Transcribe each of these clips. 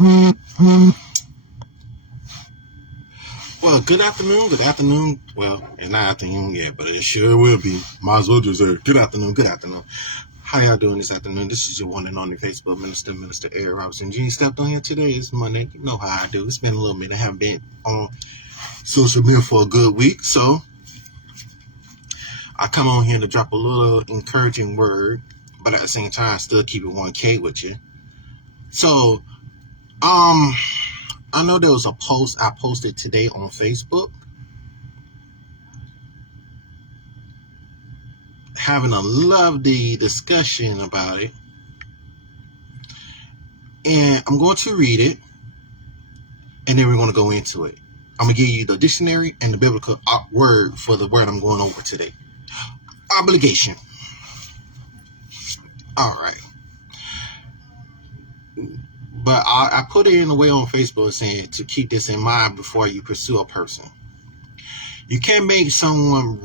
Well, good afternoon, good afternoon. Well, it's not afternoon yet, but it sure will be. Might as well just say good afternoon, good afternoon. How y'all doing this afternoon? This is your one and only Facebook minister, Minister Eric Robinson. G stepped on here today. It's Monday. You know how I do. It's been a little minute. I haven't been on social media for a good week, so I come on here to drop a little encouraging word, but at the same time, still keep it 1K with you. So, I know there was a post I posted today on Facebook having a lovely discussion about it, and I'm going to read it, and then we're going to go into it. I'm going to give you the dictionary and the biblical word for the word I'm going over today. Obligation. All right. But I put it in a way on Facebook saying to keep this in mind before you pursue a person. You can't make someone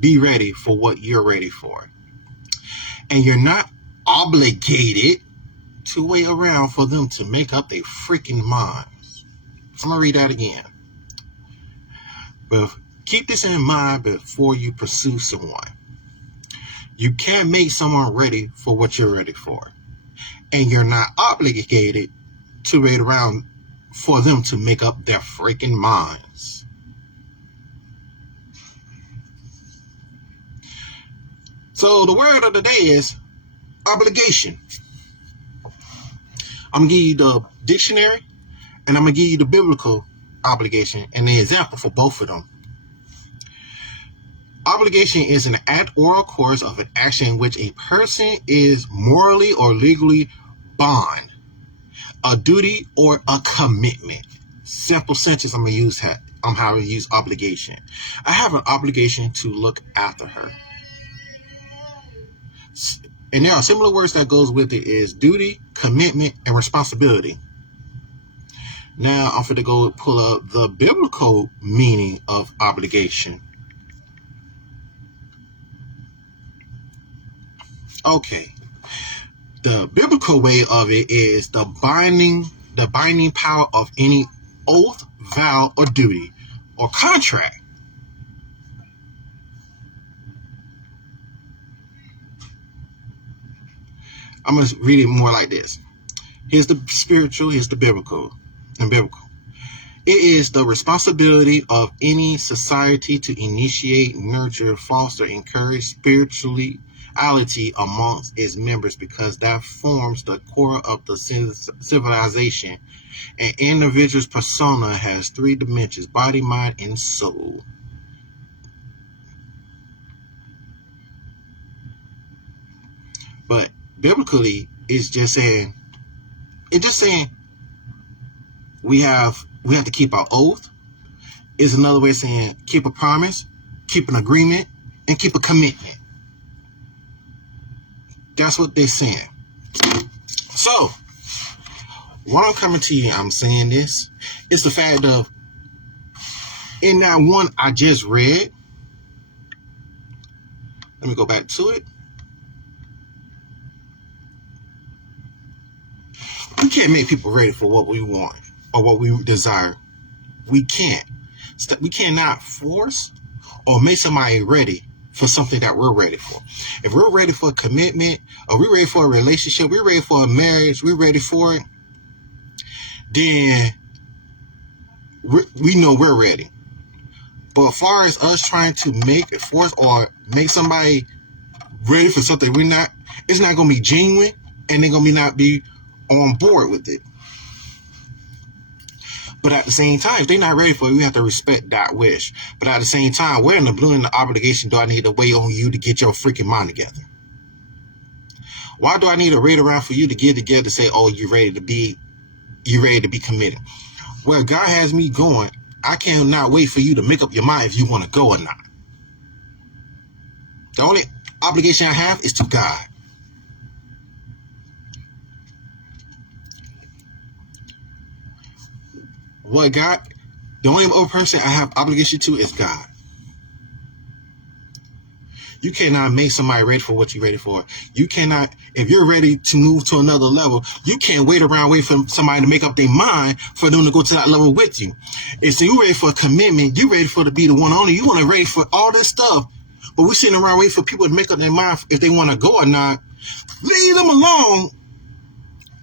be ready for what you're ready for. And you're not obligated to wait around for them to make up their freaking minds. I'm going to read that again. But keep this in mind before you pursue someone. You can't make someone ready for what you're ready for. And you're not obligated to wait around for them to make up their freaking minds. So the word of the day is obligation. I'm going to give you the dictionary and I'm going to give you the biblical obligation and the example for both of them. Obligation is an act or a course of an action in which a person is morally or legally bound, a duty or a commitment. Simple sentence I'm how to use obligation. I have an obligation to look after her. And there are similar words that goes with it is duty, commitment, and responsibility. Now I'm going to go pull up the biblical meaning of obligation. Okay. The biblical way of it is the binding power of any oath, vow, or duty, or contract. I'm going to read it more like this. Here's the spiritual, here's the biblical. It is the responsibility of any society to initiate, nurture, foster, encourage spirituality amongst its members because that forms the core of the civilization. An individual's persona has three dimensions: body, mind, and soul. But biblically, it's just saying we have to keep our oath. Is another way of saying keep a promise, keep an agreement, and keep a commitment. That's what they're saying. So, what I'm coming to you, I'm saying this, it's the fact of, in that one I just read, let me go back to it. We can't make people ready for what we want or what we desire. We can't. We cannot force or make somebody ready for something that we're ready for. If we're ready for a commitment, or we're ready for a relationship, we're ready for a marriage, we're ready for it, then we know we're ready. But as far as us trying to make a force or make somebody ready for something we're not, it's not going to be genuine, and they're going to not be on board with it. But at the same time, if they're not ready for it, we have to respect that wish. But at the same time, where in the blue and the obligation do I need to wait on you to get your freaking mind together? Why do I need to wait around for you to get together to say, oh, you're ready to be committed? Where God has me going, I cannot wait for you to make up your mind if you want to go or not. The only obligation I have is to God. The only other person I have obligation to is God. You cannot make somebody ready for what you're ready for. You cannot, if you're ready to move to another level, you can't wait for somebody to make up their mind for them to go to that level with you. And so you're ready for a commitment. You're ready for to be the one owner. You want to ready for all this stuff. But we're sitting around waiting for people to make up their mind if they want to go or not. Leave them alone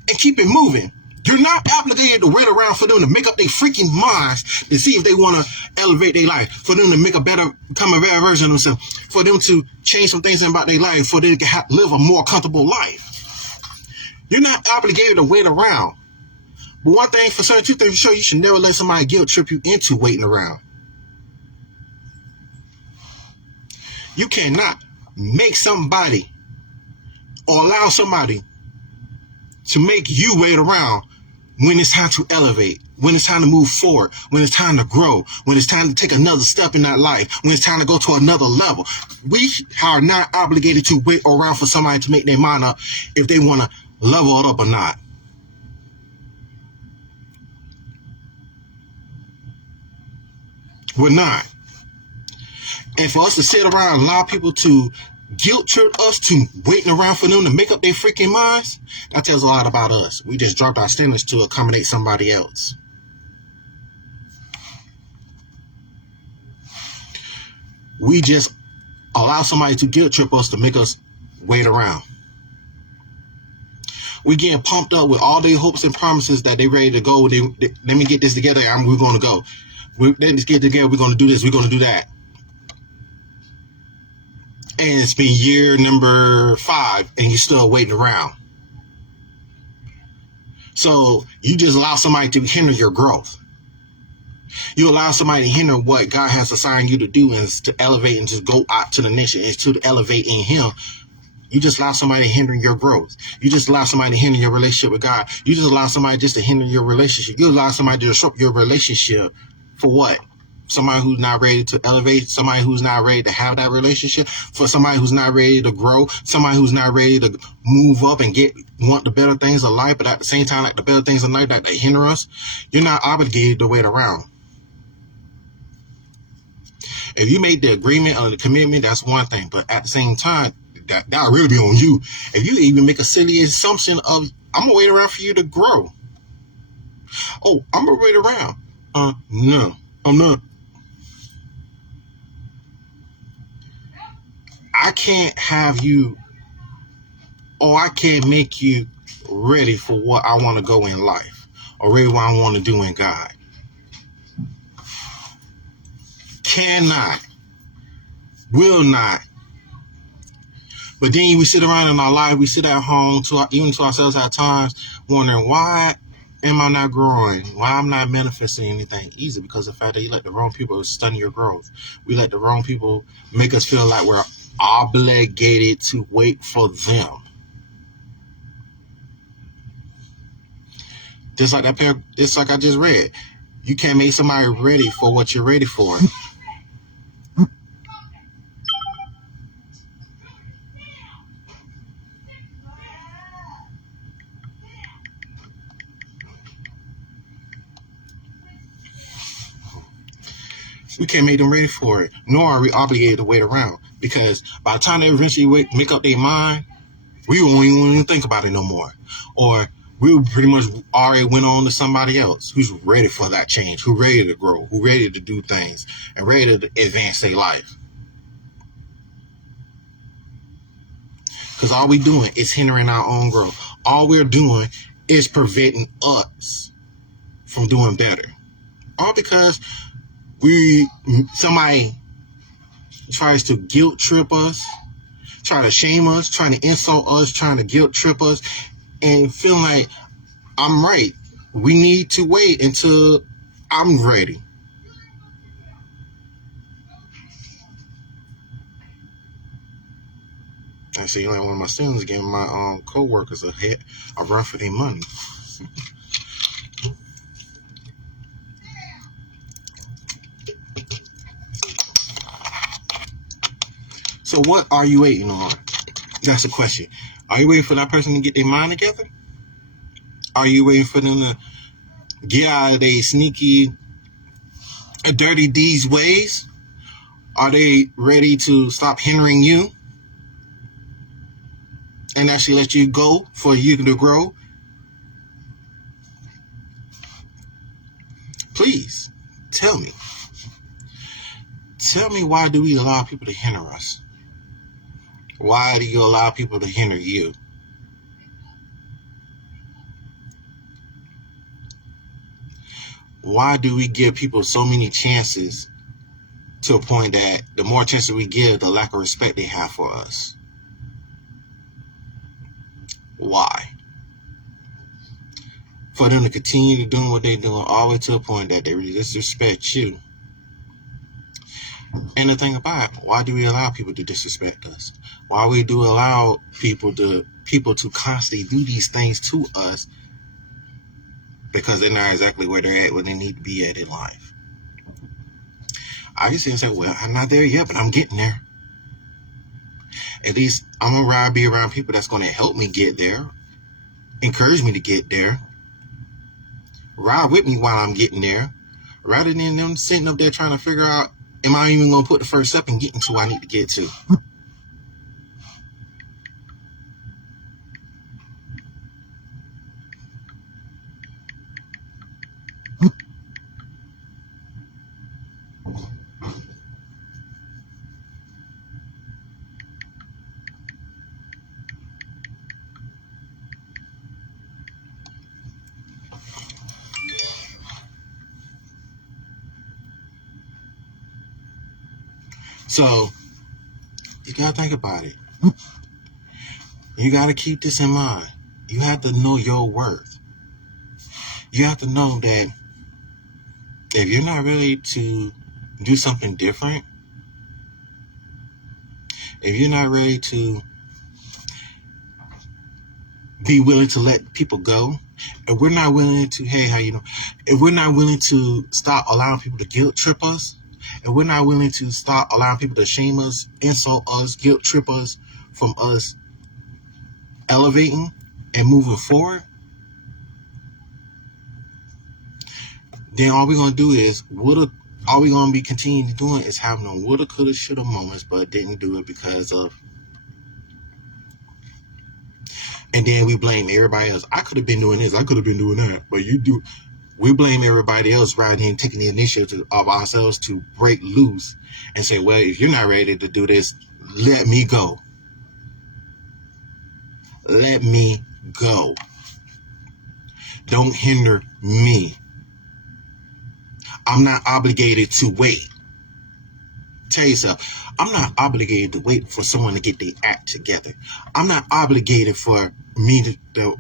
and keep it moving. You're not obligated to wait around for them to make up their freaking minds to see if they want to elevate their life, for them to become a better version of themselves, for them to change some things about their life, for them to live a more comfortable life. You're not obligated to wait around. But one thing for certain, two things for sure, you should never let somebody guilt trip you into waiting around. You cannot make somebody or allow somebody to make you wait around when it's time to elevate, when it's time to move forward, when it's time to grow, when it's time to take another step in that life, when it's time to go to another level. We are not obligated to wait around for somebody to make their mind up if they want to level it up or not. We're not. And for us to sit around and allow people to guilt trip us to waiting around for them to make up their freaking minds, that tells a lot about us. We just dropped our standards to accommodate somebody else. We just allow somebody to guilt trip us to make us wait around. We getting pumped up with all their hopes and promises that they ready to go. Let me get this together. We're going to go. Let's get together. We're going to do this. We're going to do that. And it's been year number 5 and you're still waiting around. So you just allow somebody to hinder your growth. You allow somebody to hinder what God has assigned you to do, and to elevate and just go out to the nation and to elevate in Him. You just allow somebody to hinder your growth. You just allow somebody to hinder your relationship with God. You just allow somebody just to hinder your relationship. You allow somebody to disrupt your relationship for what? Somebody who's not ready to elevate, somebody who's not ready to have that relationship, for somebody who's not ready to grow, somebody who's not ready to move up and want the better things of life, but at the same time, like the better things of life that they hinder us. You're not obligated to wait around. If you made the agreement or the commitment, that's one thing. But at the same time, that'll really be on you. If you even make a silly assumption of, I'm going to wait around for you to grow. Oh, I'm going to wait around. No, I'm not. I can't have you, or I can't make you ready for what I want to go in life, or ready what I want to do in God. Cannot, will not. But then we sit around in our life, we sit at home, even to ourselves at times, wondering, why am I not growing? Why I'm not manifesting anything? Easy, because of the fact that you let the wrong people stun your growth. We let the wrong people make us feel like we're obligated to wait for them. Just like I just read. You can't make somebody ready for what you're ready for. We can't make them ready for it, nor are we obligated to wait around. Because by the time they eventually make up their mind, we won't even think about it no more. Or we pretty much already went on to somebody else who's ready for that change, who's ready to grow, who's ready to do things, and ready to advance their life. Because all we're doing is hindering our own growth. All we're doing is preventing us from doing better. All because somebody tries to guilt trip us, try to shame us, trying to insult us, trying to guilt trip us, and feel like I'm right. We need to wait until I'm ready. I see, like one of my students giving my co-workers a run for their money. So what are you waiting on? That's the question. Are you waiting for that person to get their mind together? Are you waiting for them to get out of their sneaky, dirty deeds ways? Are they ready to stop hindering you? and actually let you go for you to grow, please tell me. Tell me, why do we allow people to hinder us? Why do you allow people to hinder you? Why do we give people so many chances to a point that the more chances we give, the lack of respect they have for us? Why? For them to continue doing what they're doing all the way to a point that they disrespect you. And the thing about it, why do we allow people to disrespect us? Why we do allow people to constantly do these things to us? Because they're not exactly where they're at, where they need to be at in life. Obviously, I say, well, I'm not there yet, but I'm getting there. At least I'm going to be around people that's going to help me get there, encourage me to get there, ride with me while I'm getting there, rather than them sitting up there trying to figure out, am I even going to put the first step and getting to where I need to get to? So, you got to think about it. You got to keep this in mind. You have to know your worth. You have to know that if you're not ready to do something different, if you're not ready to be willing to let people go, if we're not willing to, if we're not willing to stop allowing people to guilt trip us, if we're not willing to stop allowing people to shame us, insult us, guilt trip us from us elevating and moving forward, then all we're going to do is, all we're going to be continuing doing is having a woulda, coulda, shoulda moments, but didn't do it because of. And then we blame everybody else. I could have been doing this. I could have been doing that. But you do. We blame everybody else rather than taking the initiative of ourselves to break loose and say, well, if you're not ready to do this, let me go. Let me go. Don't hinder me. I'm not obligated to wait. Tell yourself, I'm not obligated to wait for someone to get their act together. I'm not obligated for me to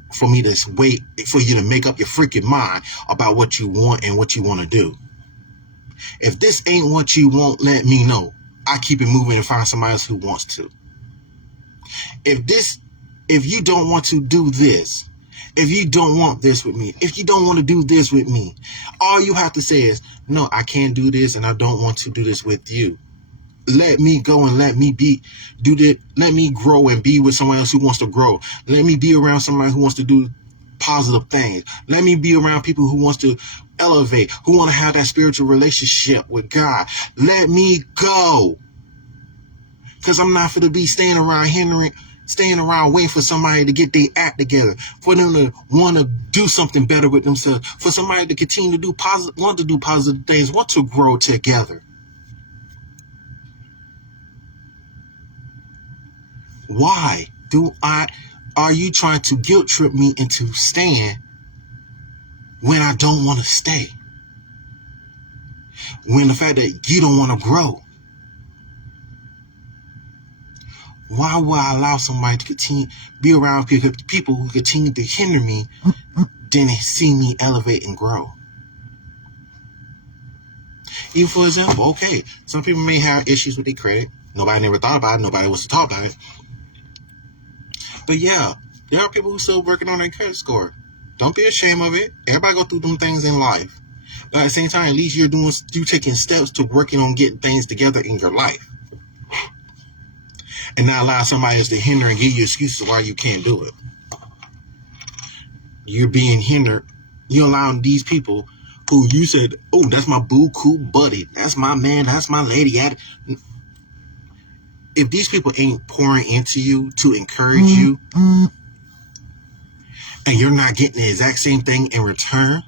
wait for you to make up your freaking mind about what you want and what you want to do. If this ain't what you want, let me know. I keep it moving and find somebody else who wants to. If you don't want to do this, if you don't want this with me, if you don't want to do this with me, all you have to say is, no, I can't do this and I don't want to do this with you. Let me go and let me let me grow and be with someone else who wants to grow. Let me be around somebody who wants to do positive things. Let me be around people who wants to elevate, who want to have that spiritual relationship with God. Let me go. Because I'm not going to be staying around waiting for somebody to get their act together, for them to want to do something better with themselves, for somebody to continue to want to do positive things, want to grow together. Why are you trying to guilt trip me into staying when I don't want to stay? When the fact that you don't want to grow. Why would I allow somebody to continue be around people who continue to hinder me, then see me elevate and grow? Even for example, okay, some people may have issues with their credit. Nobody never thought about it. Nobody wants to talk about it. But yeah, there are people who still working on their credit score. Don't be ashamed of it. Everybody go through them things in life. But at the same time, at least you're taking steps to working on getting things together in your life. And not allow somebody else to hinder and give you excuses why you can't do it. You're being hindered. You're allowing these people who you said, oh, that's my boo cool buddy. That's my man. That's my lady. if these people ain't pouring into you to encourage you, and you're not getting the exact same thing in return,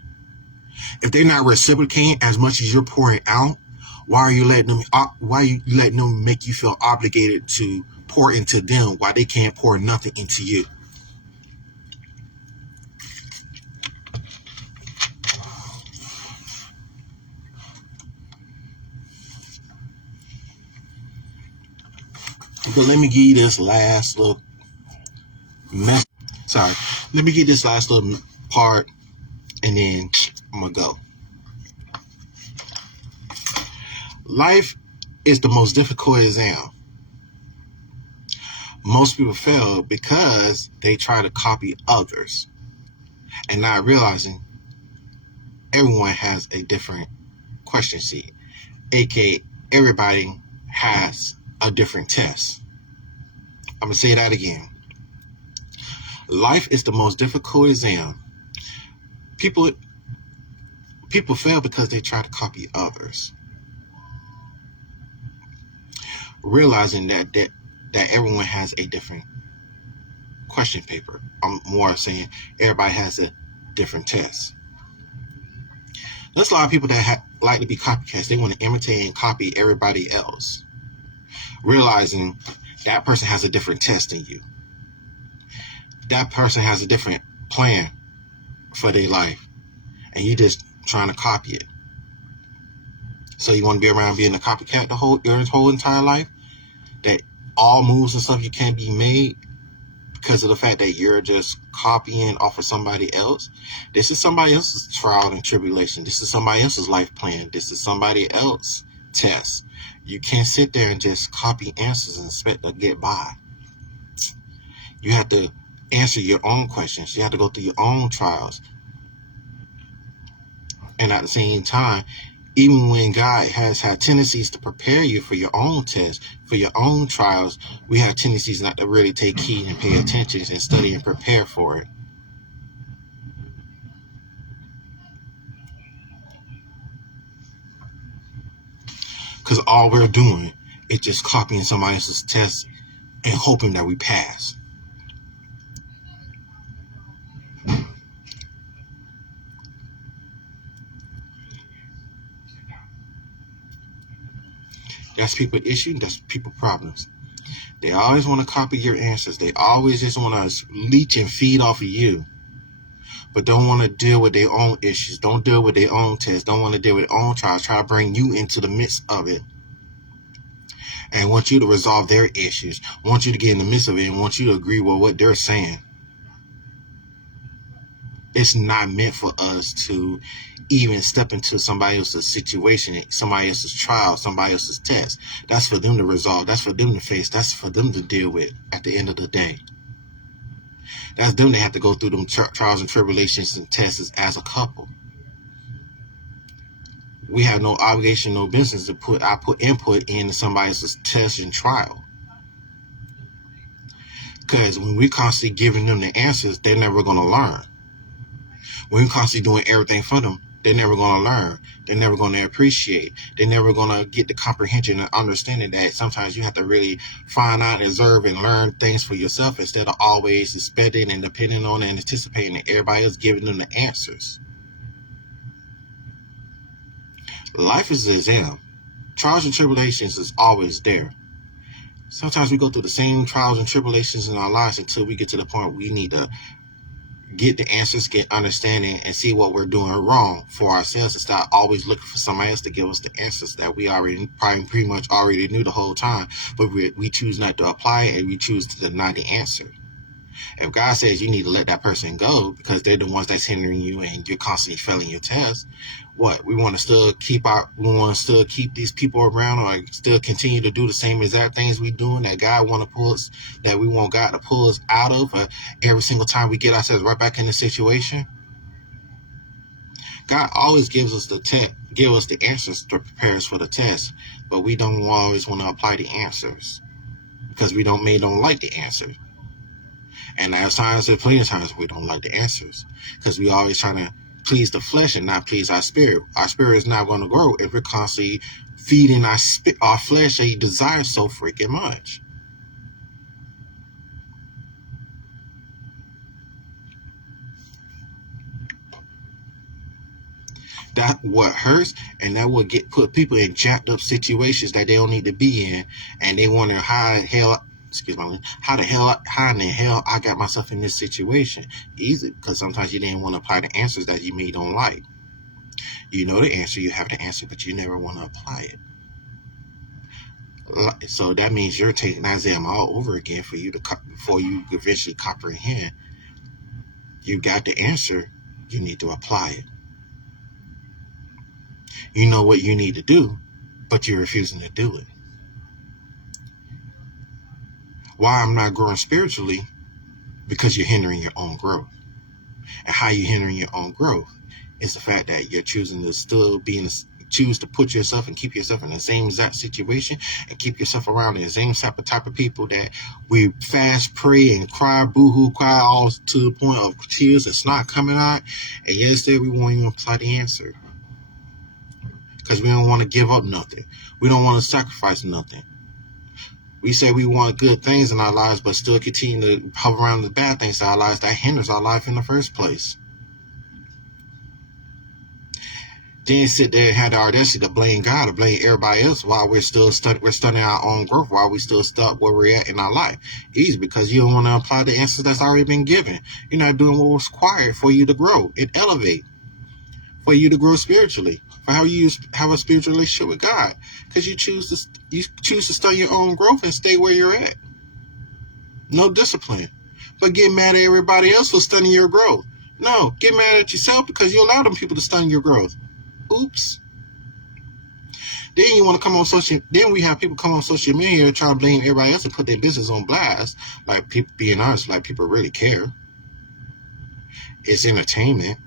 if they're not reciprocating as much as you're pouring out, why are you letting them? Why are you letting them make you feel obligated to pour into them while they can't pour nothing into you? But let me give you this last little mess. Sorry, let me get this last little part, and then I'm gonna go. Life is the most difficult exam. Most people fail because they try to copy others and not realizing everyone has a different question sheet, aka everybody has a different test. I'm gonna say that again. Life is the most difficult exam. People fail because they try to copy others, realizing that everyone has a different question paper. I'm more saying everybody has a different test. There's a lot of people that like to be copycats. They want to imitate and copy everybody else, realizing that person has a different test than you. That person has a different plan for their life, and you just trying to copy it. So you want to be around being a copycat your whole entire life? That all moves and stuff you can't be made because of the fact that you're just copying off of somebody else? This is somebody else's trial and tribulation. This is somebody else's life plan. This is somebody else's test. You can't sit there and just copy answers and expect to get by. You have to answer your own questions. You have to go through your own trials. And at the same time, even when God has had tendencies to prepare you for your own tests, for your own trials, we have tendencies not to really take heed and pay attention and study and prepare for it. Because all we're doing is just copying somebody else's test and hoping that we pass. That's people's issue. That's people's problems. They always want to copy your answers. They always just want to leech and feed off of you, but don't want to deal with their own issues. Don't deal with their own tests. Don't want to deal with their own trials. Try to bring you into the midst of it, and want you to resolve their issues. Want you to get in the midst of it, and want you to agree with what they're saying. It's not meant for us to even step into somebody else's situation, somebody else's trial, somebody else's test. That's for them to resolve. That's for them to face. That's for them to deal with at the end of the day. That's them. They have to go through them trials and tribulations and tests as a couple. We have no obligation, no business to put input into somebody else's test and trial. Because when we're constantly giving them the answers, they're never going to learn. When we're constantly doing everything for them, they're never going to learn. They're never going to appreciate. They're never going to get the comprehension and understanding that sometimes you have to really find out, observe, and learn things for yourself instead of always expecting and depending on and anticipating that everybody else giving them the answers. Life is an exam. Trials and tribulations is always there. Sometimes we go through the same trials and tribulations in our lives until we get to the point we need to get the answers, get understanding, and see what we're doing wrong for ourselves and start always looking for somebody else to give us the answers that we already probably pretty much already knew the whole time, but we choose not to apply it and we choose to deny the answer. If God says you need to let that person go because they're the ones that's hindering you and you're constantly failing your test, what we want to still keep these people around or still continue to do the same exact things we doing that God want to pull us, that we want God to pull us out of every single time we get ourselves right back in the situation? God always gives us the answers to prepare us for the test, but we don't always want to apply the answers because we don't like the answer. And there's plenty of times we don't like the answers because we always trying to please the flesh and not please our spirit. Our spirit is not going to grow if we're constantly feeding our flesh a desire so freaking much. That what hurts, and that will put people in jacked up situations that they don't need to be in, and they wonder how in the hell I got myself in this situation. Easy, because sometimes you didn't want to apply the answers that you may don't like. You know the answer, you have the answer, but you never want to apply it. So that means you're taking that exam all over again for you before you eventually comprehend. You got the answer, you need to apply it. You know what you need to do, but you're refusing to do it. Why I'm not growing spiritually? Because you're hindering your own growth. And how you're hindering your own growth is the fact that you're choosing to still choose to put yourself and keep yourself in the same exact situation and keep yourself around the same type of people that we fast, pray, and cry, boo-hoo, cry all to the point of tears and snot coming out. And yesterday we won't even apply the answer. Because we don't want to give up nothing. We don't want to sacrifice nothing. We say we want good things in our lives, but still continue to hover around the bad things in our lives that hinders our life in the first place. Then sit there and have the audacity to blame God or blame everybody else while we're still studying our own growth, while we still stuck where we're at in our life. Easy, because you don't want to apply the answers that's already been given. You're not doing what was required for you to grow and elevate, for you to grow spiritually, for how you have a spiritual relationship with God. Because you choose to study your own growth and stay where you're at. No discipline. But get mad at everybody else for studying your growth. No, get mad at yourself because you allow them people to study your growth. Oops. Then you want to come on then we have people come on social media and try to blame everybody else and put their business on blast. Like, people, being honest, like people really care. It's entertainment.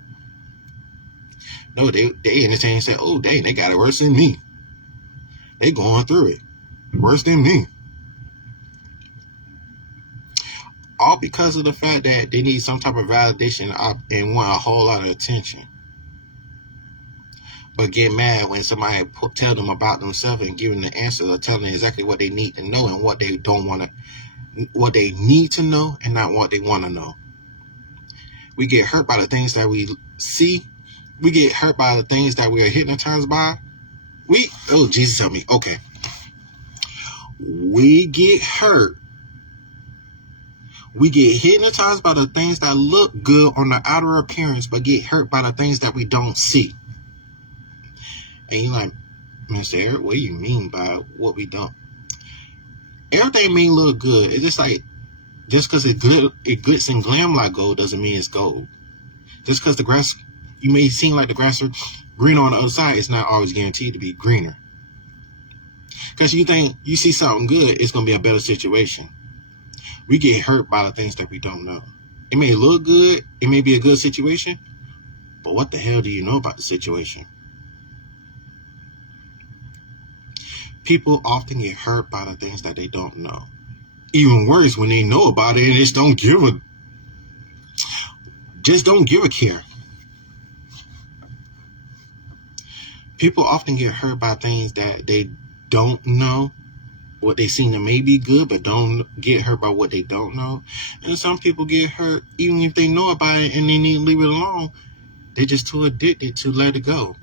No, they entertain and say, oh, dang, they got it worse than me. They going through it. Worse than me. All because of the fact that they need some type of validation and want a whole lot of attention. But get mad when somebody tell them about themselves and giving the answer or telling them exactly what they need to know and what they don't want to, what they need to know and not what they want to know. We get hurt by the things that we see. We get hurt by the things that we are hypnotized by. Jesus help me. Okay. We get hurt. We get hypnotized by the things that look good on the outer appearance, but get hurt by the things that we don't see. And you're like, Mr. Eric, what do you mean by what we don't? Everything may look good. It's just like, just because it glitz and glam like gold doesn't mean it's gold. Just because the grass, you may seem like the grass is green on the other side, it's not always guaranteed to be greener. Because you think you see something good, it's going to be a better situation. We get hurt by the things that we don't know. It may look good, it may be a good situation, but what the hell do you know about the situation? People often get hurt by the things that they don't know. Even worse, when they know about it and just don't give a care. People often get hurt by things that they don't know. What they seem to may be good, but don't get hurt by what they don't know. And some people get hurt even if they know about it and they need to leave it alone. They're just too addicted to let it go.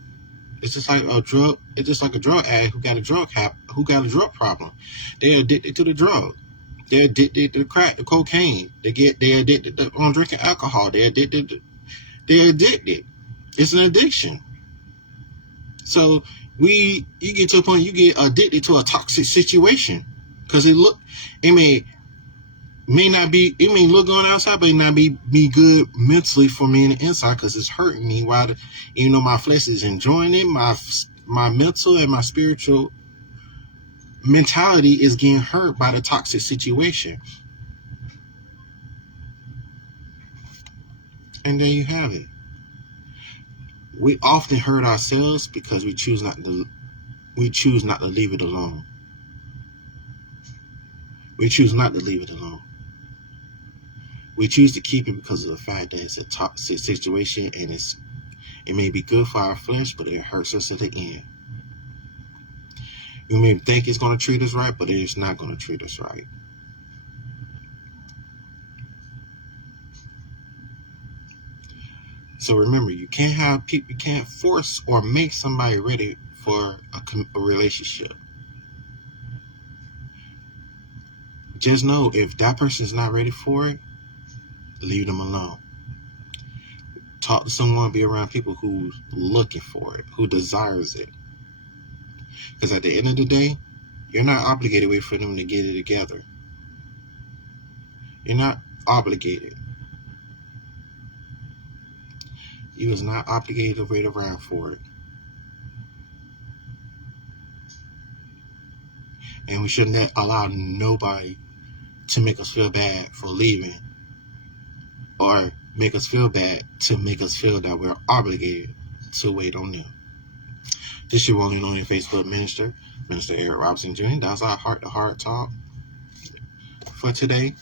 It's just like a drug. It's just like a drug addict who got a drug problem. They're addicted to the drug. They're addicted to crack, the cocaine. They're addicted to drinking alcohol. They're addicted. It's an addiction. So you get to a point you get addicted to a toxic situation because it may look good on the outside, but it may not be good mentally for me on the inside because it's hurting me. While my flesh is enjoying it, my mental and my spiritual mentality is getting hurt by the toxic situation. And there you have it. We often hurt ourselves because we choose not to leave it alone. We choose not to leave it alone. We choose to keep it because of the fact that it's a toxic situation and it may be good for our flesh, but it hurts us at the end. We may think it's going to treat us right, but it is not going to treat us right. So remember, you can't force or make somebody ready for a relationship. Just know if that person is not ready for it, leave them alone. Talk to someone, be around people who's looking for it, who desires it. Because at the end of the day, you're not obligated to wait for them to get it together. You're not obligated. You was not obligated to wait around for it. And we shouldn't allow nobody to make us feel bad for leaving, or make us feel bad to make us feel that we're obligated to wait on them. This is your one and only Facebook minister, Minister Eric Robinson Jr. That's our heart-to-heart talk for today.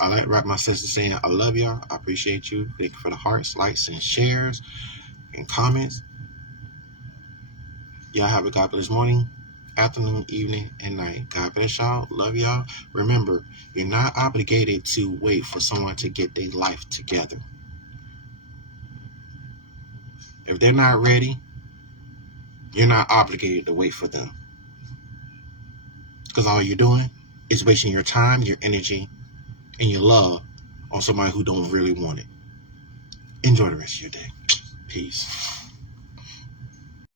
I like to wrap my sentence saying I love y'all. I appreciate you. Thank you for the hearts, likes, and shares and comments. Y'all have a God bless morning, afternoon, evening, and night. God bless y'all. Love y'all. Remember, you're not obligated to wait for someone to get their life together. If they're not ready, you're not obligated to wait for them. Because all you're doing is wasting your time, your energy, and your love on somebody who don't really want it. Enjoy the rest of your day. Peace.